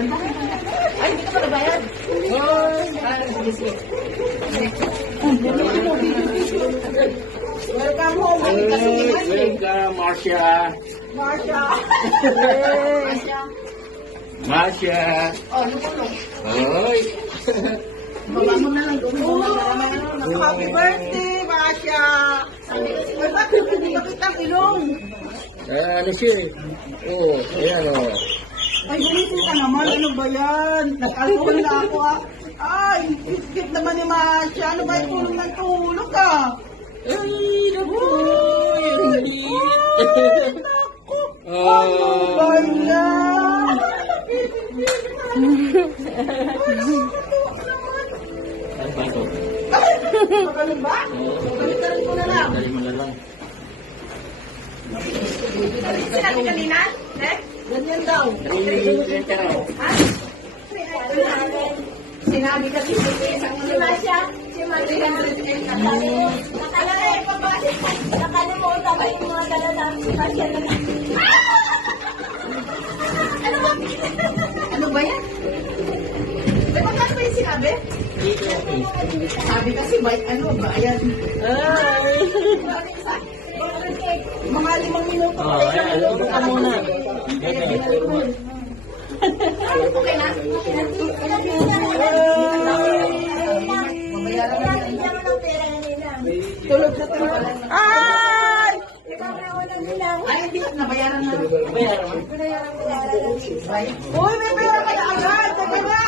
Ay, hindi ka pa nabayad. Welcome home. Welcome, Marcia. Marsha. Marcia. Oh, lupulong. Hoy. Baba mo na lang doon. Happy birthday, Marsha. Ay, bakit hindi ka kitang ilong? Ano siya eh? Oo, ayan o. Ay, ganito ka naman. Ano ba yan? Nag-alcohol na ako ah. Ay, cute naman ni Marsha. Ano ba yung tulong ng tulog ah? Ay, naku. Naku. Ano ba yan? Ano ba ito? Magaling ba? Balikan ko na lang. Dali mo na lang. Sinabi kanina? Ganyan daw. Ha? Sinabi kasi si Masya. Si Masya. Nakalimutan ba yung mga dala na si Masya na lang? Ano ba? Ano ba yan? May magkano ba yung sinabi? Sabi kasi ba, ano ba? Ayan. Ay! Mga 5 minuto. Oo, ayan. Ano ka muna? Okay na? Tulog na tulog. Ay! Ay, hindi. Nabayaran na. Bayaran mo? Uy, may pera ka na agad. Teka na.